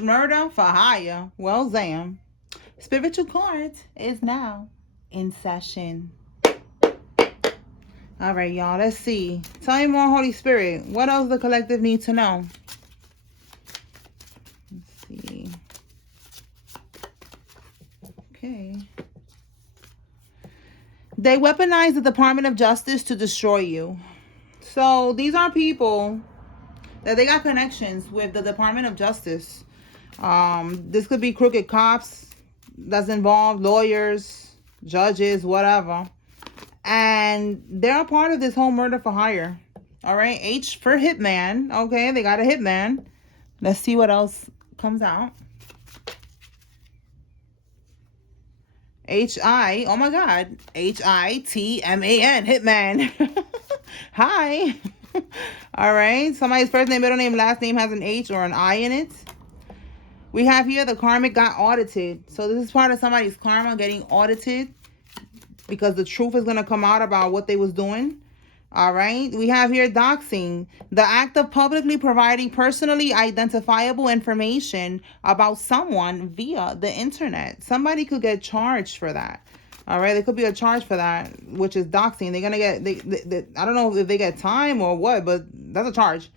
Murder for hire. Well, Zam. Spiritual Court is now in session. All right, y'all. Let's see. Tell me more, Holy Spirit. What else the collective needs to know? Let's see. Okay. They weaponize the Department of Justice to destroy you. So these are people that they got connections with the Department of Justice. This could be crooked cops that's involved, lawyers, judges, whatever. And they're a part of this whole murder for hire. All right. H for hitman. Okay. They got a hitman. Let's see what else comes out. H-I. Oh my God. H-I-T-M-A-N. Hitman. Hi. All right. Somebody's first name, middle name, last name has an H or an I in it. We have here the karmic got audited. So this is part of somebody's karma getting audited because the truth is going to come out about what they was doing. All right. We have here doxing, the act of publicly providing personally identifiable information about someone via the internet. Somebody could get charged for that. All right. There could be a charge for that, which is doxing. They're going to get, I don't know if they get time or what, but that's a charge.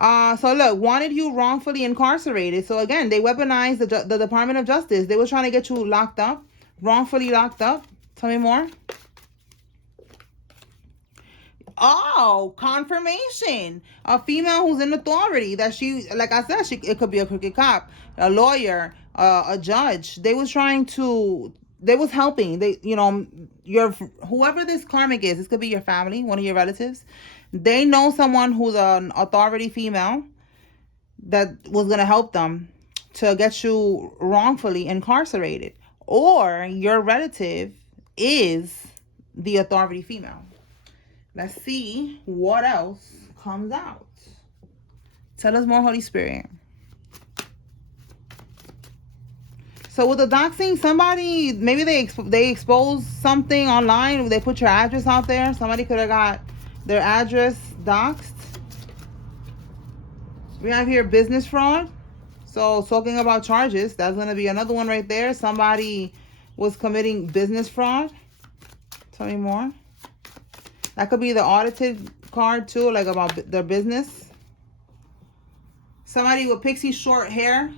So look, wanted you wrongfully incarcerated. So again, they weaponized the Department of Justice. They were trying to get you locked up, wrongfully locked up. Tell me more. Oh, confirmation. A female who's in authority that she, like I said, it could be a crooked cop, a lawyer, a judge. They was helping. Whoever this karmic is, this could be your family, one of your relatives. They know someone who's an authority female that was going to help them to get you wrongfully incarcerated. Or your relative is the authority female. Let's see what else comes out. Tell us more, Holy Spirit. So with the doxing, somebody, maybe they exposed something online. They put your address out there. Somebody could have got their address doxed. We have here business fraud. So talking about charges, that's going to be another one right there. Somebody was committing business fraud. Tell me more. That could be the audited card too, like about their business. Somebody with pixie short hair,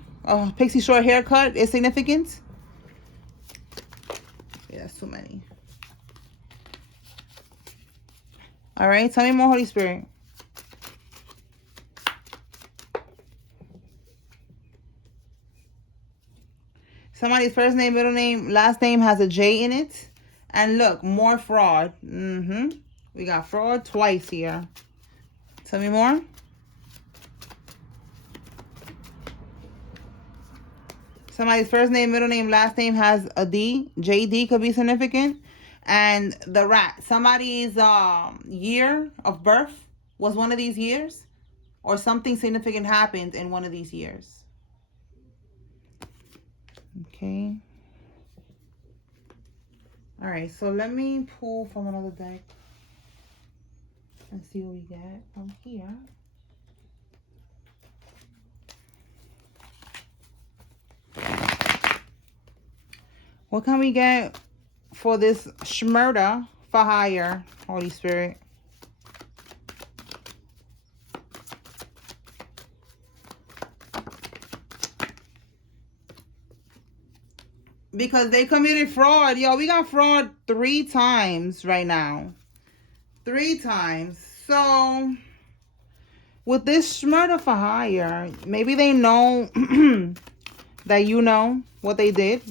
pixie short haircut is significant. Yeah, that's too many. All right, tell me more, Holy Spirit. Somebody's first name, middle name, last name has a J in it. And look, more fraud. We got fraud twice here. Tell me more. Somebody's first name, middle name, last name has a D. JD could be significant. And the rat. Somebody's year of birth was one of these years. Or something significant happened in one of these years. Okay. All right. So let me pull from another deck. Let's see what we get from here. What can we get for this murder for hire, Holy Spirit? Because they committed fraud. Yo, we got fraud 3 times right now. 3 times. So, with this murder for hire, maybe they know that you know what they did.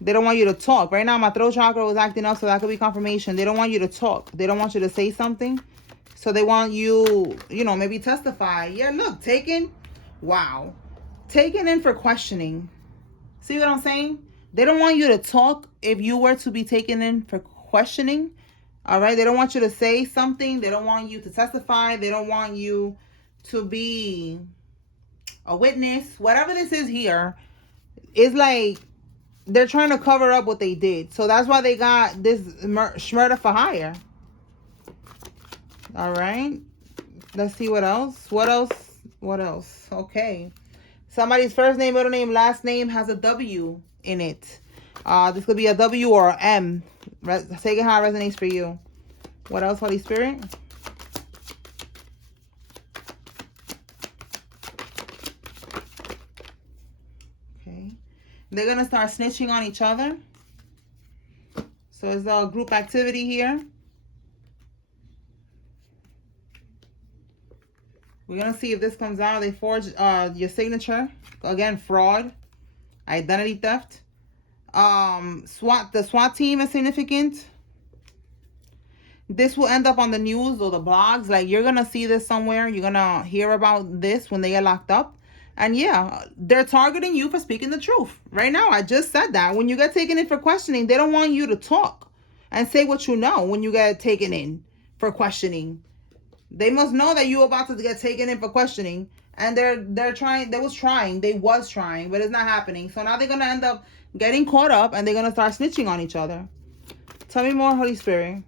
They don't want you to talk. Right now, my throat chakra was acting up, so that could be confirmation. They don't want you to talk. They don't want you to say something. So they want you, maybe testify. Yeah, look, taken. Wow. Taken in for questioning. See what I'm saying? They don't want you to talk if you were to be taken in for questioning. All right. They don't want you to say something. They don't want you to testify. They don't want you to be a witness. Whatever this is here, it's like they're trying to cover up what they did. So that's why they got this murder for hire. All right. Let's see what else. What else? Okay. Somebody's first name, middle name, last name has a W in it. This could be a W or a M. Take it how it resonates for you. What else, Holy Spirit? Okay. They're going to start snitching on each other. So it's a group activity here. We're going to see if this comes out. They forge your signature. Again, fraud. Identity theft. The SWAT team is significant. This will end up on the news or the blogs. Like, you're going to see this somewhere. You're going to hear about this when they get locked up. And yeah, they're targeting you for speaking the truth. Right now, I just said that. When you get taken in for questioning, they don't want you to talk and say what you know when you get taken in for questioning. They must know that you're about to get taken in for questioning. And they're trying, they was trying, but it's not happening. So now they're going to end up getting caught up and they're going to start snitching on each other. Tell me more, Holy Spirit.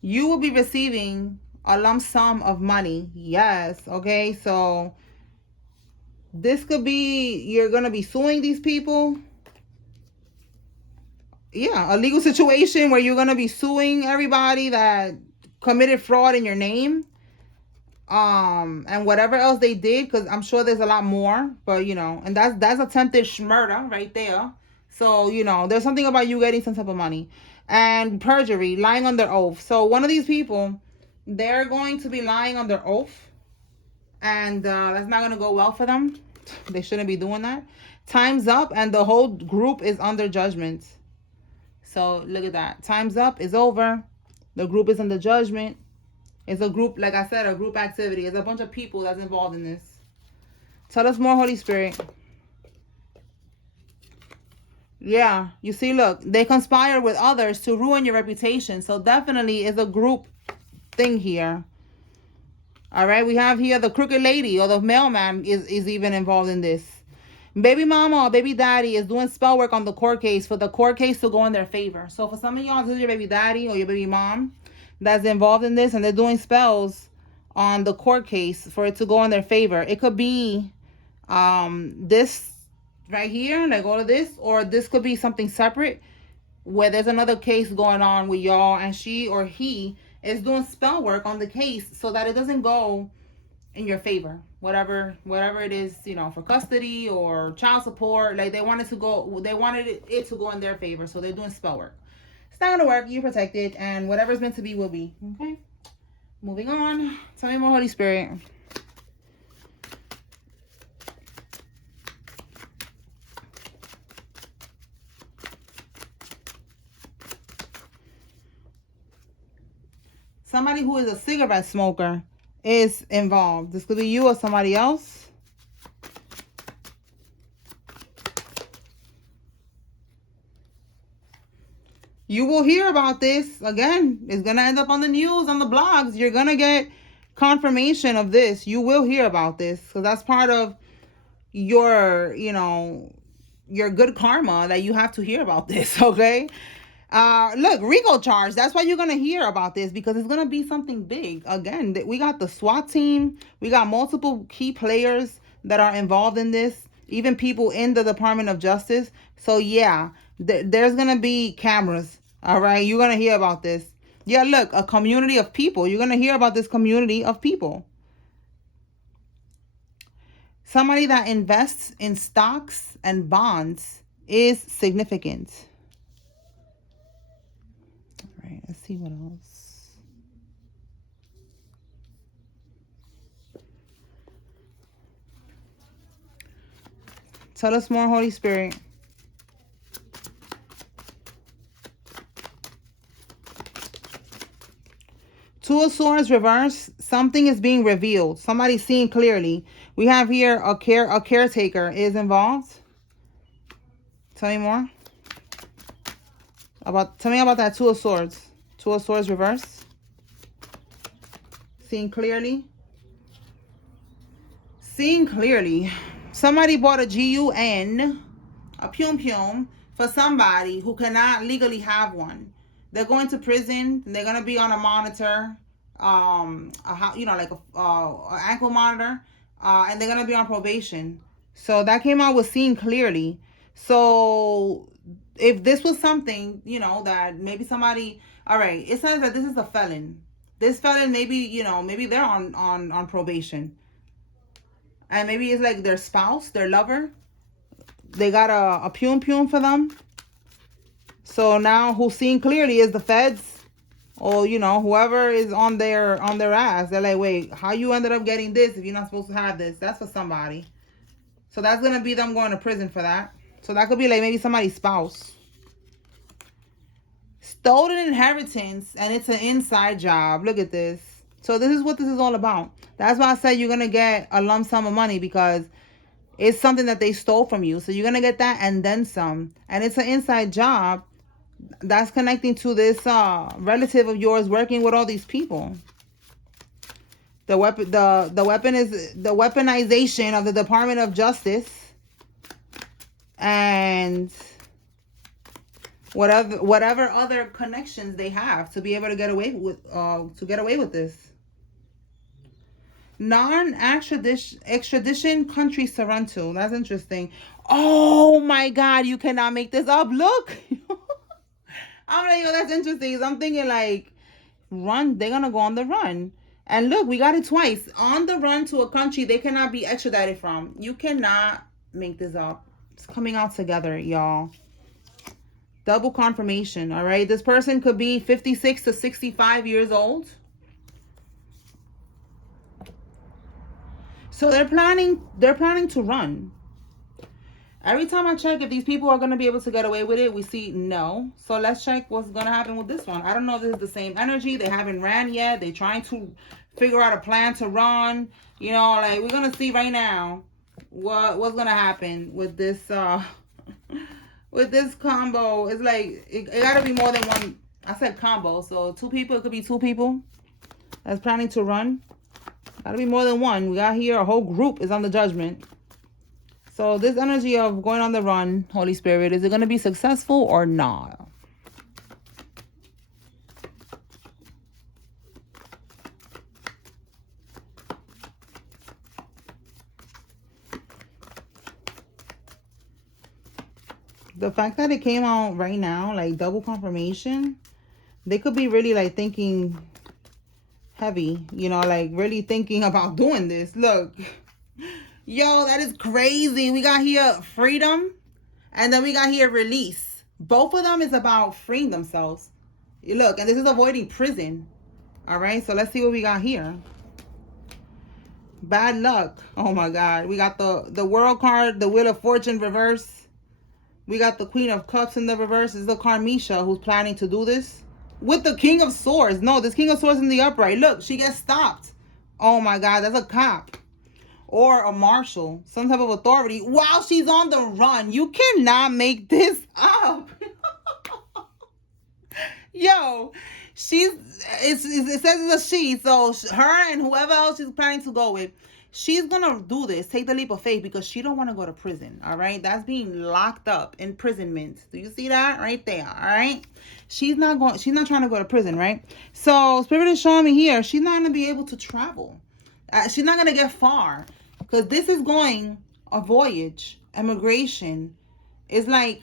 You will be receiving a lump sum of money. Yes. Okay. So this could be, you're going to be suing these people. Yeah. A legal situation where you're going to be suing everybody that committed fraud in your name. And whatever else they did, because I'm sure there's a lot more, but you know, and that's attempted murder right there. So, you know, there's something about you getting some type of money. And perjury, lying under oath. So one of these people, they're going to be lying under oath, and that's not going to go well for them. They shouldn't be doing that. Time's up, and the whole group is under judgment. So look at that. Time's up, it's over. The group is under judgment. It's a group, like I said, a group activity. It's a bunch of people that's involved in this. Tell us more, Holy Spirit. Yeah, you see, look, they conspire with others to ruin your reputation. So definitely it's a group thing here. All right, we have here the crooked lady or the mailman is even involved in this. Baby mama or baby daddy is doing spell work on the court case for the court case to go in their favor. So for some of y'all, this is your baby daddy or your baby mom that's involved in this, and they're doing spells on the court case for it to go in their favor. It could be this right here, like all of this, or this could be something separate where there's another case going on with y'all, and she or he is doing spell work on the case so that it doesn't go in your favor, whatever it is, you know, for custody or child support. Like they wanted it to go in their favor, so they're doing spell work. It's not gonna work. You're protected, and whatever's meant to be will be. Okay, moving on. Tell me more, Holy Spirit. Somebody who is a cigarette smoker is involved. This could be you or somebody else. You will hear about this. Again, it's going to end up on the news, on the blogs. You're going to get confirmation of this. You will hear about this because that's part of your, you know, your good karma that you have to hear about this, okay? Look, RICO charge. That's why you're going to hear about this, because it's going to be something big. Again, we got the SWAT team. We got multiple key players that are involved in this, even people in the Department of Justice. So yeah, there's going to be cameras. All right. You're going to hear about this. Yeah, look, a community of people. You're going to hear about this community of people. Somebody that invests in stocks and bonds is significant. All right, let's see what else. Tell us more, Holy Spirit. Two of Swords reverse. Something is being revealed. Somebody's seeing clearly. We have here a caretaker is involved. Tell me more. Tell me about that Two of Swords. Two of Swords reverse. Seeing clearly. Seeing clearly. Somebody bought a GUN, a Pum Pum, for somebody who cannot legally have one. They're going to prison. And they're going to be on a monitor, like a ankle monitor, and they're going to be on probation. So that came out with seeing clearly. So if this was something, that maybe somebody, all right, it says that this is a felon. This felon, maybe, maybe they're on probation. And maybe it's like their spouse, their lover. They got a pum for them. So now who's seeing clearly is the feds, or whoever is on their ass. They're like, wait, how you ended up getting this if you're not supposed to have this? That's for somebody. So that's gonna be them going to prison for that. So that could be like maybe somebody's spouse. Stolen inheritance, and it's an inside job. Look at this. So this is what this is all about. That's why I said you're gonna get a lump sum of money, because it's something that they stole from you. So you're gonna get that and then some. And it's an inside job that's connecting to this relative of yours working with all these people. The weapon is the weaponization of the Department of Justice, and whatever other connections they have to be able to get away with this. Non-extradition countries to run to. That's interesting. Oh my God, you cannot make this up. Look. I'm like, yo, that's interesting. I'm thinking like, they're gonna go on the run. And look, we got it twice. On the run to a country they cannot be extradited from. You cannot make this up. It's coming out together, y'all. Double confirmation, all right? This person could be 56 to 65 years old. So they're planning to run. Every time I check if these people are going to be able to get away with it, we see no. So let's check what's going to happen with this one. I don't know if this is the same energy. They haven't ran yet. They're trying to figure out a plan to run. Like we're going to see right now what's going to happen with this with this combo. It's like it got to be more than one. I said combo. So two people, it could be two people that's planning to run. Got to be more than one. We got here a whole group is on the judgment. So this energy of going on the run, Holy Spirit, is it going to be successful or not? The fact that it came out right now, like double confirmation, they could be really like thinking heavy, like really thinking about doing this. Look. Yo, that is crazy. We got here freedom, and then we got here release. Both of them is about freeing themselves. Look, and this is avoiding prison. All right, so let's see what we got here. Bad luck. Oh my God. We got the World card, the Wheel of Fortune reverse. We got the Queen of Cups in the reverse. This is the Karmisha who's planning to do this. With the King of Swords. No, this King of Swords in the upright. Look, she gets stopped. Oh my God, that's a cop. Or a marshal, some type of authority, while she's on the run. You cannot make this up. Yo, it says it's a she. So her and whoever else she's planning to go with, she's gonna do this. Take the leap of faith, because she don't want to go to prison. All right, that's being locked up, imprisonment. Do you see that right there? All right, she's not trying to go to prison, right? So Spirit is showing me here, she's not gonna be able to travel. She's not gonna get far. Because this is going a voyage, immigration. It's like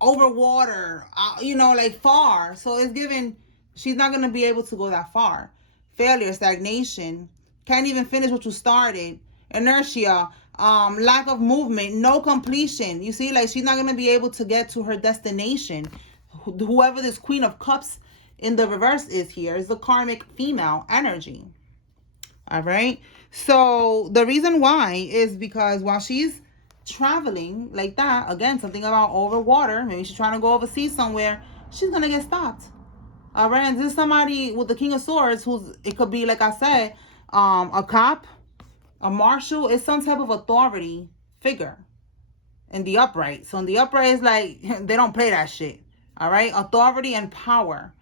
over water, like far. So it's given, she's not going to be able to go that far. Failure, stagnation, can't even finish what you started. Inertia, lack of movement, no completion. You see, like she's not going to be able to get to her destination. Whoever this Queen of Cups in the reverse is here is the karmic female energy. All right. So the reason why is because while she's traveling like that, again, something about over water, maybe she's trying to go overseas somewhere, she's going to get stopped. All right. And this is somebody with the King of Swords it could be, like I said, a cop, a marshal. It's some type of authority figure in the upright. So in the upright is like, they don't play that shit. All right. Authority and power.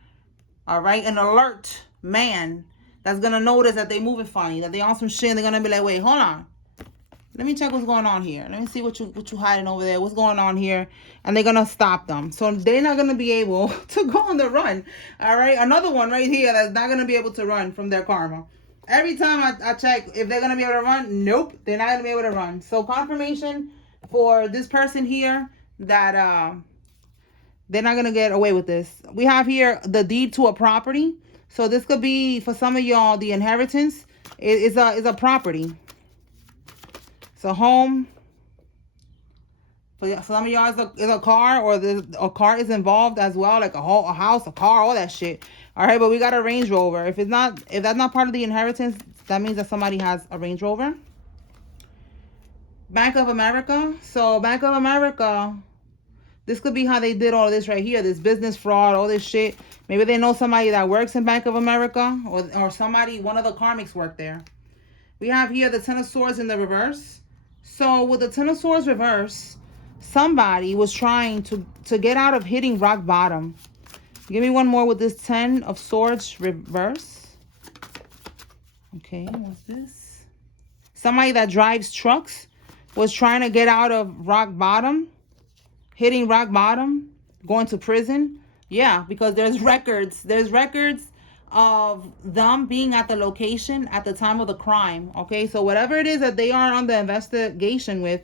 All right. An alert man that's going to notice that they moving funny, that they on some shit, and they're going to be like, wait, hold on. Let me check what's going on here. Let me see what you hiding over there. What's going on here? And they're gonna stop them. So they're not gonna be able to go on the run. All right. Another one right here that's not gonna be able to run from their karma. Every time I check if they're gonna be able to run, nope, they're not gonna be able to run. So confirmation for this person here that they're not gonna get away with this. We have here the deed to a property. So this could be for some of y'all the inheritance is a property. It's a home. For some of y'all, it's a car, or a car is involved as well, like a house, a car, all that shit. All right, but we got a Range Rover. If that's not part of the inheritance, that means that somebody has a Range Rover. Bank of America. So Bank of America, this could be how they did all of this right here, this business fraud, all this shit. Maybe they know somebody that works in Bank of America, or somebody, one of the karmics work there. We have here the Ten of Swords in the reverse. So with the Ten of Swords reverse, somebody was trying to get out of hitting rock bottom. Give me one more with this Ten of Swords reverse. Okay, what's this? Somebody that drives trucks was trying to get out of rock bottom, hitting rock bottom, going to prison. Yeah, because there's records. There's records of them being at the location at the time of the crime. Okay, so whatever it is that they are on the investigation with,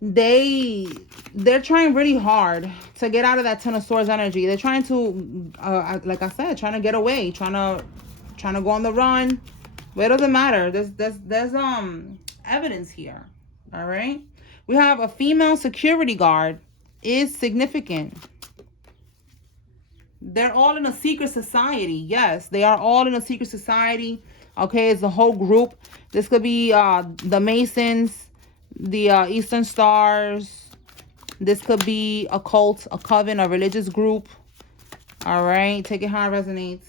they're trying really hard to get out of that Ten of Swords energy. They're trying to like I said, trying to get away, trying to go on the run. But it doesn't matter. There's evidence here. All right, we have a female security guard is significant. They're all in a secret society. Yes, they are all in a secret society. Okay, it's a whole group. This could be the Masons, the Eastern Stars. This could be a cult, a coven, a religious group. All right, take it how it resonates.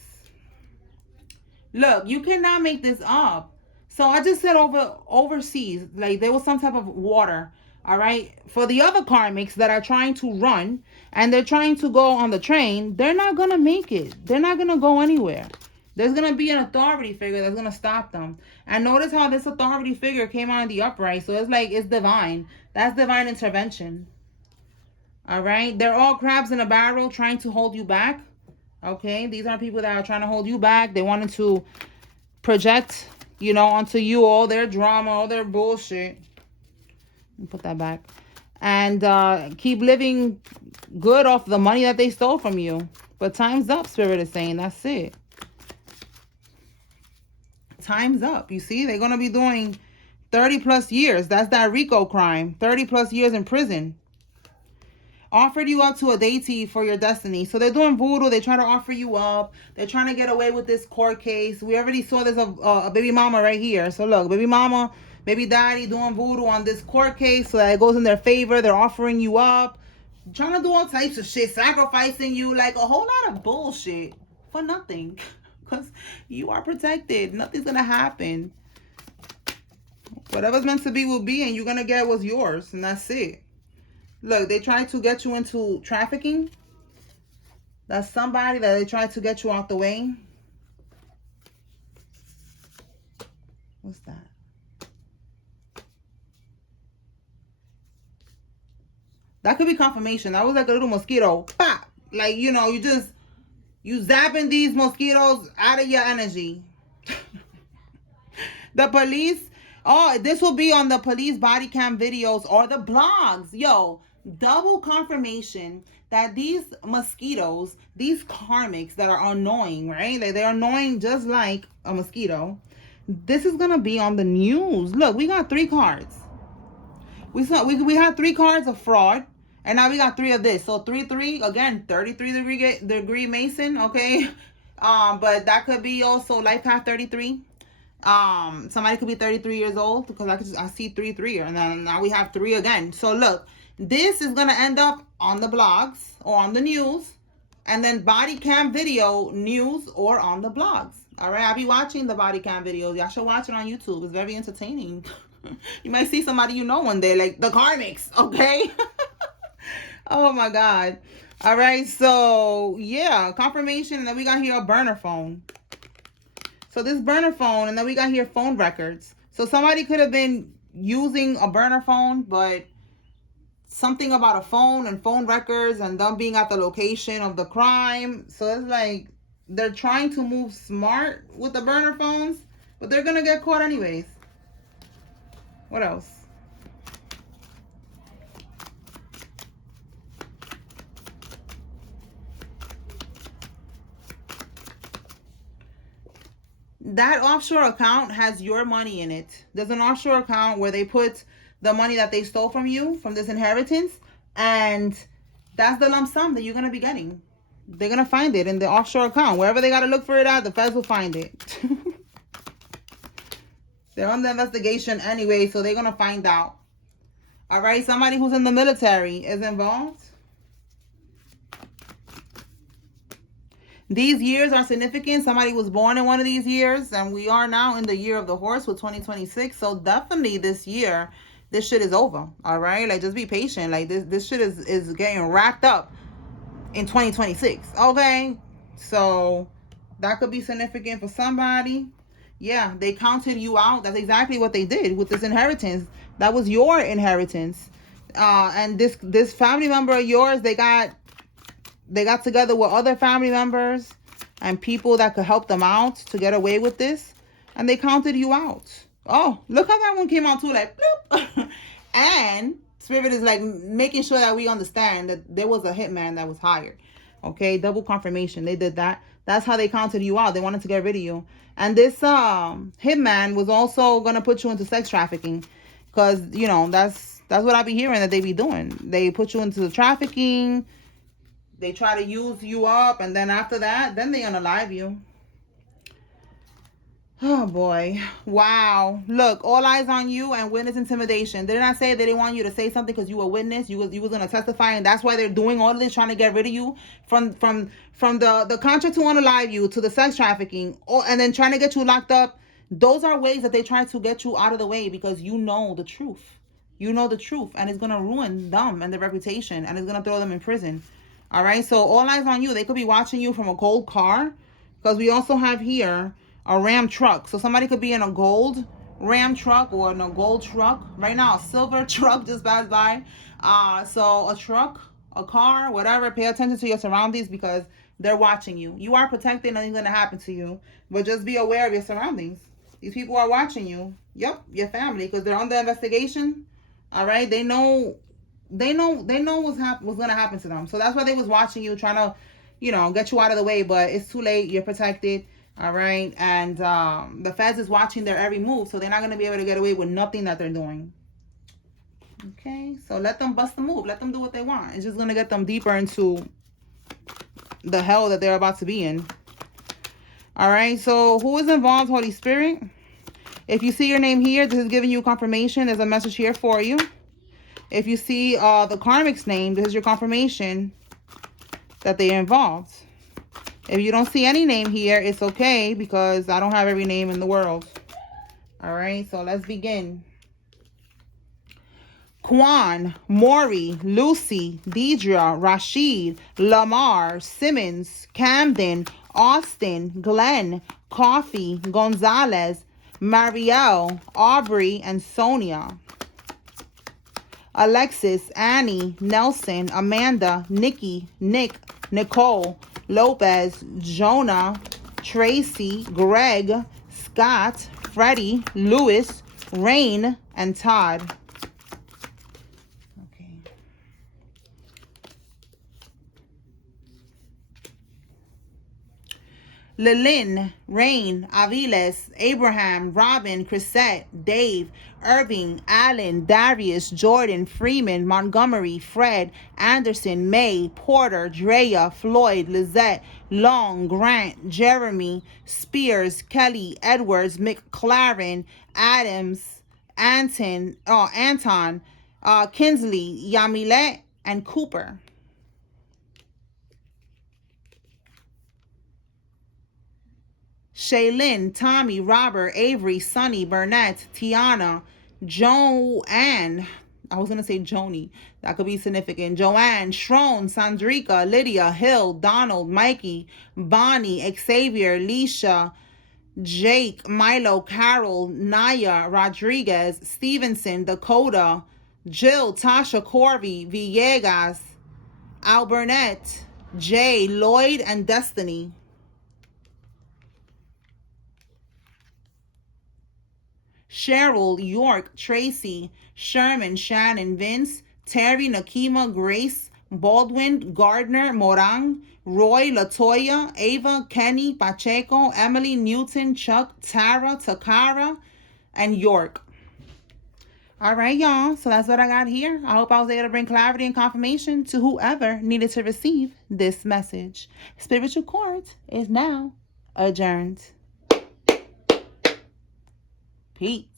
Look, you cannot make this up. So I just said overseas, like there was some type of water. All right, for the other karmics that are trying to run and they're trying to go on the train, they're not gonna make it. They're not gonna go anywhere. There's gonna be an authority figure that's gonna stop them. And notice how this authority figure came out in the upright. So it's like it's divine. That's divine intervention. All right, they're all crabs in a barrel trying to hold you back. Okay, these are people that are trying to hold you back. They wanted to project, onto you all their drama, all their bullshit. Put that back. And keep living good off the money that they stole from you. But time's up, Spirit is saying. That's it. Time's up. You see, they're going to be doing 30 plus years. That's that RICO crime. 30 plus years in prison. Offered you up to a deity for your destiny. So they're doing voodoo. They try to offer you up. They're trying to get away with this court case. We already saw this a baby mama right here. So look, baby mama, baby daddy doing voodoo on this court case so that it goes in their favor. They're offering you up, trying to do all types of shit, sacrificing you, like a whole lot of bullshit for nothing. Because you are protected. Nothing's going to happen. Whatever's meant to be will be, and you're going to get what's yours, and that's it. Look, they try to get you into trafficking. That's somebody that they try to get you out the way. What's that? That could be confirmation. That was like a little mosquito. Pop! Like, you zapping these mosquitoes out of your energy. The police. Oh, this will be on the police body cam videos or the blogs. Yo, double confirmation that these mosquitoes, these karmics that are annoying, right? They're annoying just like a mosquito. This is going to be on the news. Look, we got 3 cards. We had 3 cards of fraud. And now we got 3 of this. So 3, again, 33 degree Mason, okay? But that could be also life path 33. Somebody could be 33 years old because I see 3, and then now we have 3 again. So look, this is gonna end up on the blogs or on the news, and then body cam video news or on the blogs. All right, I'll be watching the body cam videos. Y'all should watch it on YouTube. It's very entertaining. You might see somebody one day, like the karmics. Okay. Oh my God. All right, so yeah, confirmation, and then we got here a burner phone. So this burner phone, and then we got here phone records. So somebody could have been using a burner phone, but something about a phone and phone records and them being at the location of the crime. So it's like they're trying to move smart with the burner phones, but they're gonna get caught anyways. What else? That offshore account has your money in it. There's an offshore account where they put the money that they stole from you from this inheritance, and that's the lump sum that you're going to be getting. They're going to find it in the offshore account. Wherever they got to look for it at, the feds will find it. They're on the investigation anyway, so they're going to find out. All right, somebody who's in the military is involved. These years are significant. Somebody was born in one of these years, and we are now in the year of the horse with 2026. So definitely this year, this shit is over. All right, like just be patient. Like this shit is getting wrapped up in 2026. Okay, so that could be significant for somebody. Yeah, they counted you out. That's exactly what they did with this inheritance. That was your inheritance, and this family member of yours, they got together with other family members and people that could help them out to get away with this, and they counted you out. Oh, look how that one came out too, like bloop. And Spirit is like making sure that we understand that there was a hitman that was hired. Okay, double confirmation. They did that. That's how they counted you out. They wanted to get rid of you. And this hitman was also gonna put you into sex trafficking, because you know that's what I be hearing that they be doing. They put you into the trafficking. They try to use you up, and then after that, then they unalive you. Oh boy. Wow. Look, all eyes on you and witness intimidation. Didn't I say they didn't want you to say something because you were witness? You was gonna testify, and that's why they're doing all of this, trying to get rid of you from the contract to unalive you to the sex trafficking, and then trying to get you locked up. Those are ways that they try to get you out of the way, because you know the truth. You know the truth, and it's gonna ruin them and their reputation, and it's gonna throw them in prison. All right, so all eyes on you. They could be watching you from a gold car, because we also have here a Ram truck. So somebody could be in a gold Ram truck or in a gold truck. Right now, a silver truck just passed by. So a truck, a car, whatever. Pay attention to your surroundings, because they're watching you. You are protected. Nothing's going to happen to you. But just be aware of your surroundings. These people are watching you. Yep, your family, because they're under investigation. All right, they know what's gonna happen to them. So that's why they was watching you, trying to, get you out of the way. But it's too late. You're protected. All right, and the feds is watching their every move, so they're not gonna be able to get away with nothing that they're doing. Okay, so let them bust the move. Let them do what they want. It's just gonna get them deeper into the hell that they're about to be in. All right, so who is involved, Holy Spirit? If you see your name here, this is giving you confirmation. There's a message here for you. If you see the karmic's name, this is your confirmation that they are involved. If you don't see any name here, it's okay, because I don't have every name in the world. All right, so let's begin. Quan, Maury, Lucy, Deidre, Rashid, Lamar, Simmons, Camden, Austin, Glenn, Coffee, Gonzalez, Marielle, Aubrey, and Sonia. Alexis, Annie, Nelson, Amanda, Nikki, Nick, Nicole, Lopez, Jonah, Tracy, Greg, Scott, Freddie, Lewis, Rain, and Todd. Okay. Lilyn, Rain, Aviles, Abraham, Robin, Chrisette, Dave, Irving, Allen, Darius, Jordan, Freeman, Montgomery, Fred, Anderson, May, Porter, Drea, Floyd, Lizette, Long, Grant, Jeremy, Spears, Kelly, Edwards, McLaren, Adams, Anton, Kinsley, Yamilet, and Cooper. Shaylin, Tommy, Robert, Avery, Sonny, Burnett, Tiana, Joanne. I was going to say Joni. That could be significant. Joanne, Shron, Sandrika, Lydia, Hill, Donald, Mikey, Bonnie, Xavier, Leisha, Jake, Milo, Carol, Naya, Rodriguez, Stevenson, Dakota, Jill, Tasha, Corby, Villegas, Albernette, Jay, Lloyd, and Destiny. Cheryl, York, Tracy, Sherman, Shannon, Vince, Terry, Nakima, Grace, Baldwin, Gardner, Morang, Roy, Latoya, Ava, Kenny, Pacheco, Emily, Newton, Chuck, Tara, Takara, and York. All right, y'all. So that's what I got here. I hope I was able to bring clarity and confirmation to whoever needed to receive this message. Spiritual court is now adjourned. Peace.